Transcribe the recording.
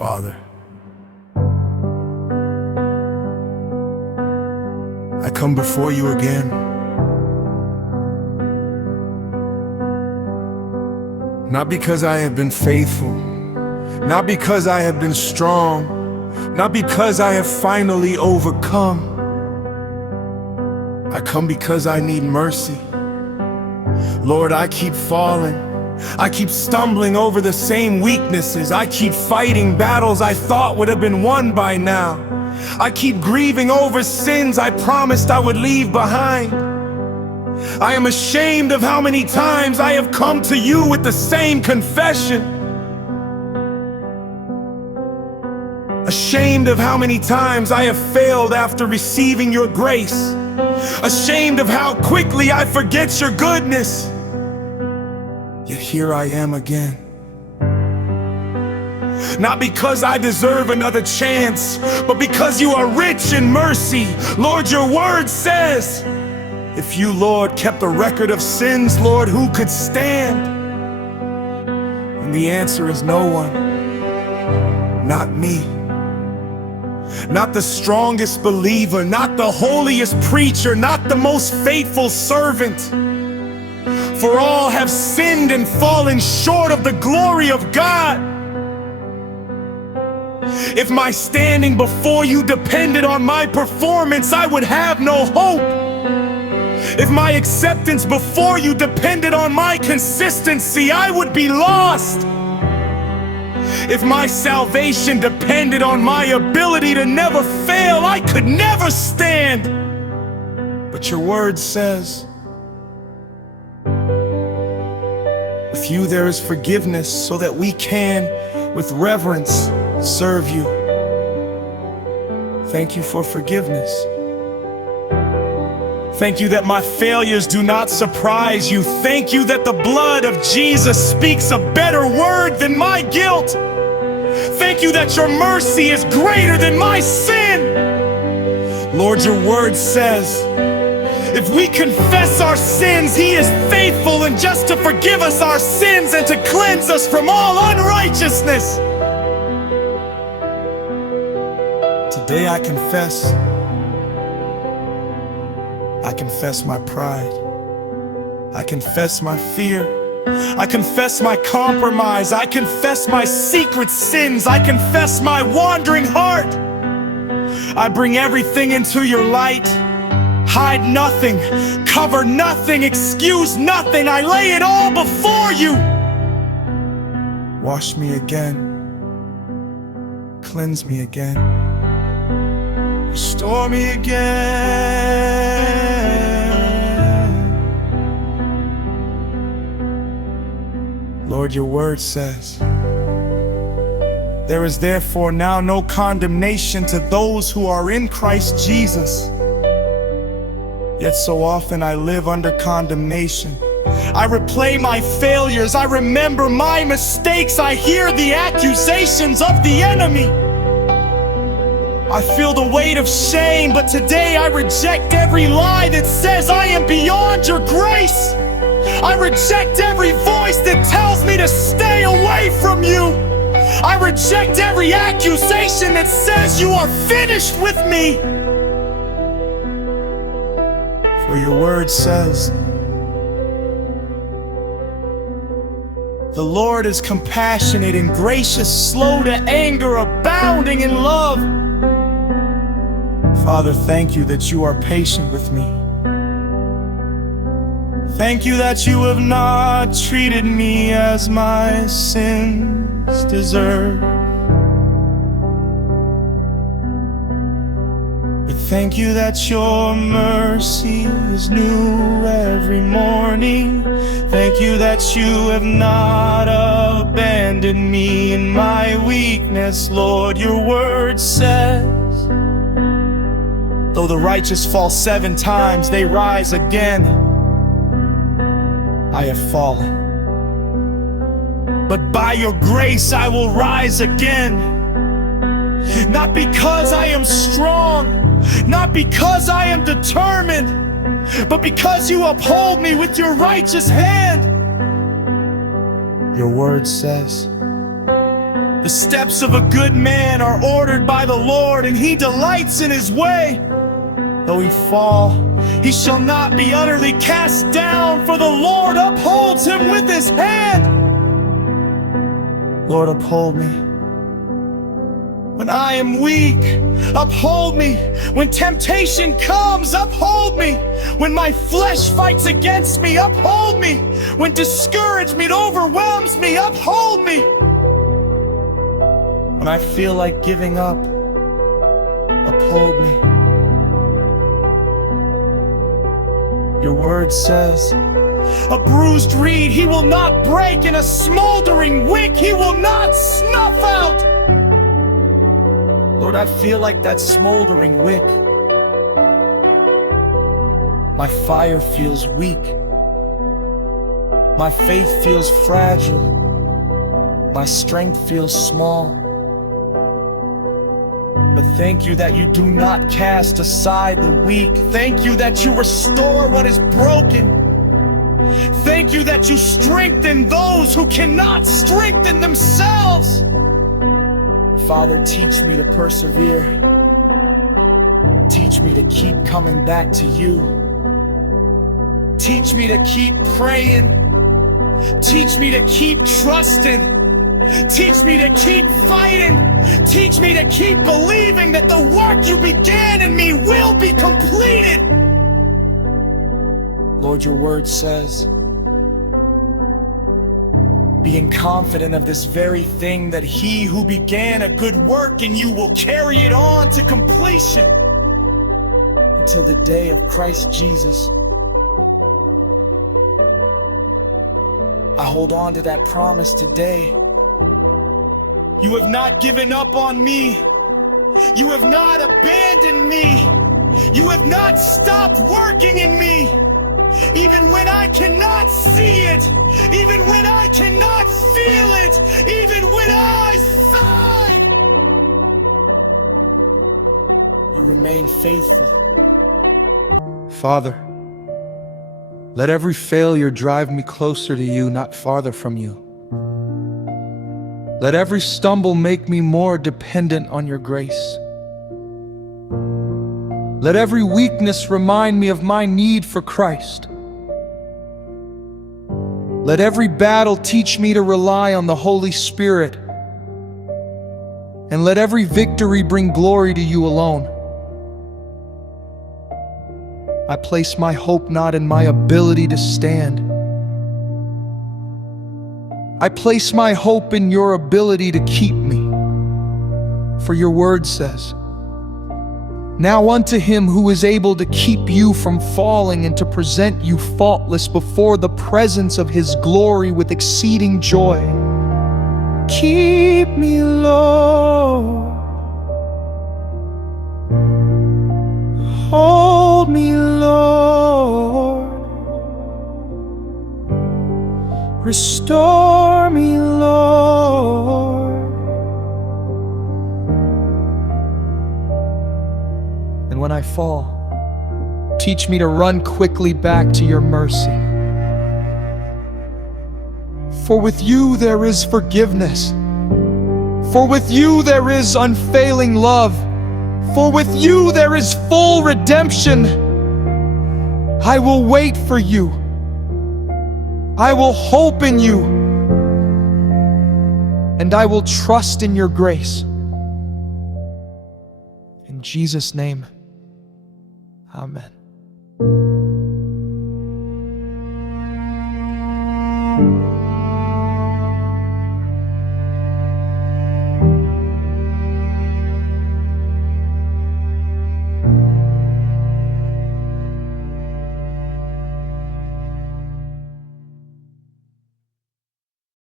Father, I come before you again. Not because I have been faithful, not because I have been strong, not because I have finally overcome. I come because I need mercy. Lord, I keep falling. I keep stumbling over the same weaknesses. I keep fighting battles I thought would have been won by now. I keep grieving over sins I promised I would leave behind. I am ashamed of how many times I have come to you with the same confession. Ashamed of how many times I have failed after receiving your grace. Ashamed of how quickly I forget your goodness. Yet here I am again. Not because I deserve another chance, but because you are rich in mercy. Lord, your word says, if you, Lord, kept a record of sins, Lord, who could stand? And the answer is no one. Not me. Not the strongest believer, not the holiest preacher, not the most faithful servant. For all have sinned and fallen short of the glory of God. If my standing before you depended on my performance, I would have no hope. If my acceptance before you depended on my consistency, I would be lost. If my salvation depended on my ability to never fail, I could never stand. But your word says, with you there is forgiveness, so that we can, with reverence, serve you. Thank you for forgiveness. Thank you that my failures do not surprise you. Thank you that the blood of Jesus speaks a better word than my guilt. Thank you that your mercy is greater than my sin. Lord, your word says, if we confess our sins, he is faithful and just to forgive us our sins and to cleanse us from all unrighteousness. Today I confess my pride. I confess my fear. I confess my compromise. I confess my secret sins. I confess my wandering heart. I bring everything into your light. Hide nothing, cover nothing, excuse nothing. I lay it all before you. Wash me again. Cleanse me again. Restore me again. Lord, your word says, there is therefore now no condemnation to those who are in Christ Jesus. Yet so often I live under condemnation. I replay my failures. I remember my mistakes. I hear the accusations of the enemy. I feel the weight of shame, but today I reject every lie that says I am beyond your grace. I reject every voice that tells me to stay away from you. I reject every accusation that says you are finished with me. For your word says, the Lord is compassionate and gracious, slow to anger, abounding in love. Father, thank you that you are patient with me. Thank you that you have not treated me as my sins deserve. But thank you that your mercy is new every morning. Thank you that you have not abandoned me in my weakness. Lord, your word says, though the righteous fall 7 times, they rise again. I have fallen, but by your grace I will rise again. Not because I am strong, not because I am determined, but because you uphold me with your righteous hand. Your word says, The steps of a good man are ordered by the Lord, and he delights in his way. Though he fall, he shall not be utterly cast down, for the Lord upholds him with his hand. Lord, uphold me when I am weak. Uphold me when temptation comes. Uphold me when my flesh fights against me. Uphold me when discouragement overwhelms me. Uphold me when I feel like giving up. Uphold me. Your word says, a bruised reed he will not break, and a smoldering wick he will not snuff out. Lord, I feel like that smoldering wick. My fire feels weak. My faith feels fragile. My strength feels small. But thank you that you do not cast aside the weak. Thank you that you restore what is broken. Thank you that you strengthen those who cannot strengthen themselves. Father, teach me to persevere. Teach me to keep coming back to you. Teach me to keep praying. Teach me to keep trusting. Teach me to keep fighting. Teach me to keep believing that the work you began in me will be completed. Lord, your word says, being confident of this very thing, that he who began a good work in you will carry it on to completion until the day of Christ Jesus. I hold on to that promise today. You have not given up on me. You have not abandoned me. You have not stopped working in me. Even when I cannot see it, even when I cannot feel it, even when I sigh, you remain faithful. Father, let every failure drive me closer to you, not farther from you. Let every stumble make me more dependent on your grace. Let every weakness remind me of my need for Christ. Let every battle teach me to rely on the Holy Spirit. And let every victory bring glory to you alone. I place my hope not in my ability to stand. I place my hope in your ability to keep me. For your word says, now unto him who is able to keep you from falling and to present you faultless before the presence of his glory with exceeding joy. Keep me, Lord. Hold me, Lord. Restore me, Lord. And when I fall, teach me to run quickly back to your mercy. For with you there is forgiveness. For with you there is unfailing love. For with you there is full redemption. I will wait for you. I will hope in you. And I will trust in your grace. In Jesus' name, amen.